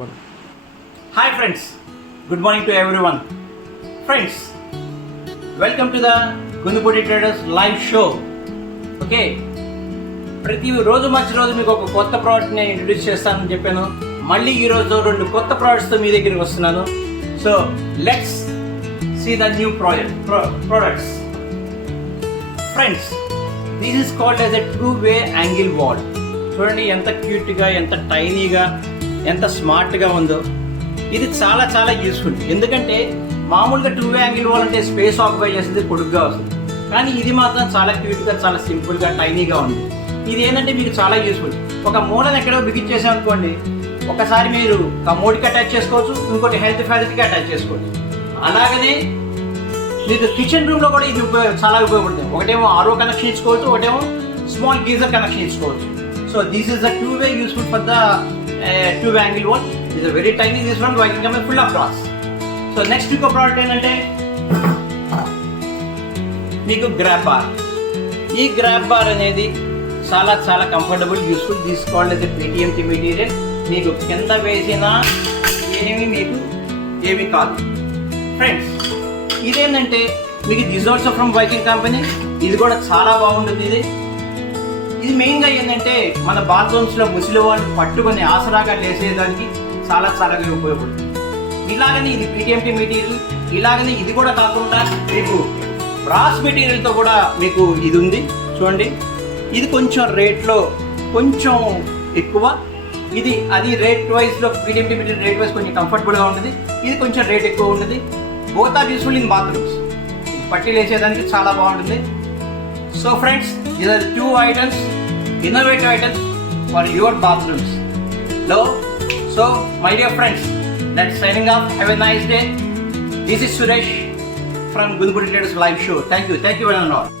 One. Hi friends, good morning to everyone. Friends, welcome to the Gundupudi Traders live show. Okay, ప్రతి రోజు మంచి రోజు మీకు ఒక కొత్త ప్రోడక్ట్ నేను ఇంట్రడ్యూస్ చేస్తానని చెప్పాను. మళ్ళీ ఈ రోజు రెండు కొత్త ప్రోడక్ట్స్తో మీ దగ్గరికి వస్తున్నాను. So let's see the new products. Friends, this is called as a true way angle wall. చూడండి ఎంత క్యూట్గా, ఎంత టైనీగా, ఎంత స్మార్ట్గా ఉందో. ఇది చాలా చాలా యూస్ఫుల్. ఎందుకంటే మామూలుగా టూ వే యాంగిల్ వాల్ అంటే స్పేస్ ఆక్యుపై చేస్తుంది, పొడుగ్గా వస్తుంది. కానీ ఇది మాత్రం చాలా క్యూట్గా, చాలా సింపుల్గా, టైనీగా ఉంది. ఇది ఏంటంటే మీకు చాలా యూస్ఫుల్. ఒక మూలను ఎక్కడో బిగించేసామనుకోండి, ఒకసారి మీరు కమోడ్కి అటాచ్ చేసుకోవచ్చు, ఇంకోటి హెల్త్ ఫ్యాసిలిటీకి అటాచ్ చేసుకోవచ్చు. అలాగనే మీకు కిచెన్ రూమ్లో కూడా ఇది చాలా ఉపయోగపడుతుంది. ఒకటేమో ఆర్ఓ కనెక్షన్ ఇచ్చుకోవచ్చు, ఒకటేమో స్మాల్ గీజర్ కనెక్షన్ ఇచ్చుకోవచ్చు. So this is the two way useful for the two way angle wall. This is very tiny. This one I can come full of glass. So next ఇంకో product ఏంటంటే మీకు grab bar. ఈ grab bar అనేది చాలా చాలా comfortable, useful. This called as a PTMT material. మీకు కింద వేసినా ఏమి కాదు. ఫ్రెండ్స్, ఇదేంటంటే మీకు this also from Viking company. ఇది కూడా చాలా బాగుంటుంది. ఇది మెయిన్గా ఏంటంటే మన బాత్రూమ్స్లో ముసలి వాళ్ళు పట్టుకొని ఆసరాగా లేసేదానికి చాలా చాలా ఉపయోగపడుతుంది. ఇలాగనే ఇది PTMT మెటీరియల్. ఇలాగనే ఇది కూడా కాకుండా మీకు బ్రాస్ మెటీరియల్తో కూడా మీకు ఇది ఉంది. చూడండి, ఇది కొంచెం రేట్లో కొంచెం ఎక్కువ. అది రేట్ వైజ్లో PTMT మెటీరియల్ రేట్ వైజ్ కొంచెం కంఫర్టబుల్గా ఉంటుంది. ఇది కొంచెం రేట్ ఎక్కువ ఉంటుంది. Both are useful in bathrooms. పట్టీలు వేసేదానికి చాలా బాగుంటుంది. So friends, these are two items, innovative items for your bathrooms. So my dear friends, let's signing off. Have a nice day. This is Suresh from Gundupudi Traders live show. Thank you very much.